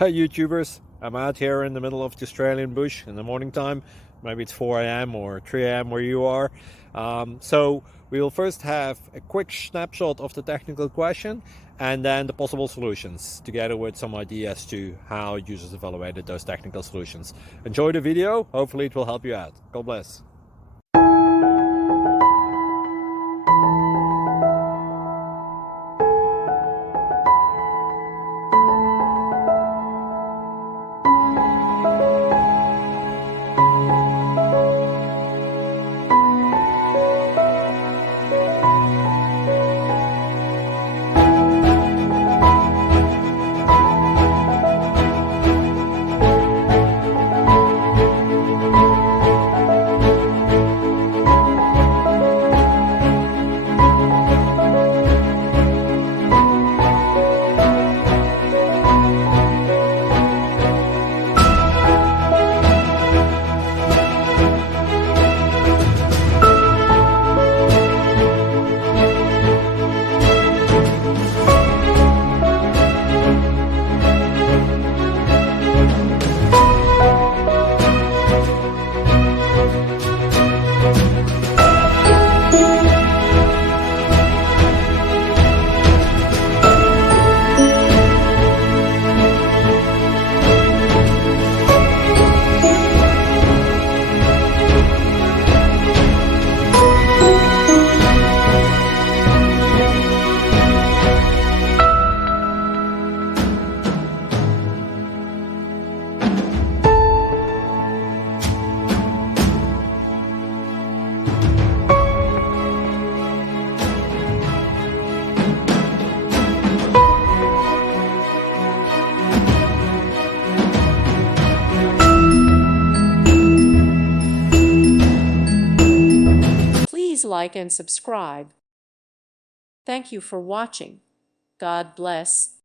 Hey YouTubers, I'm out here in the middle of the Australian bush in the morning time. Maybe it's 4 a.m. or 3 a.m. where you are. So we'll first have a quick snapshot of the technical question and then the possible solutions, together with some ideas to how users evaluated those technical solutions. Enjoy the video, hopefully it will help you out. God bless. Please like and subscribe. Thank you for watching. God bless.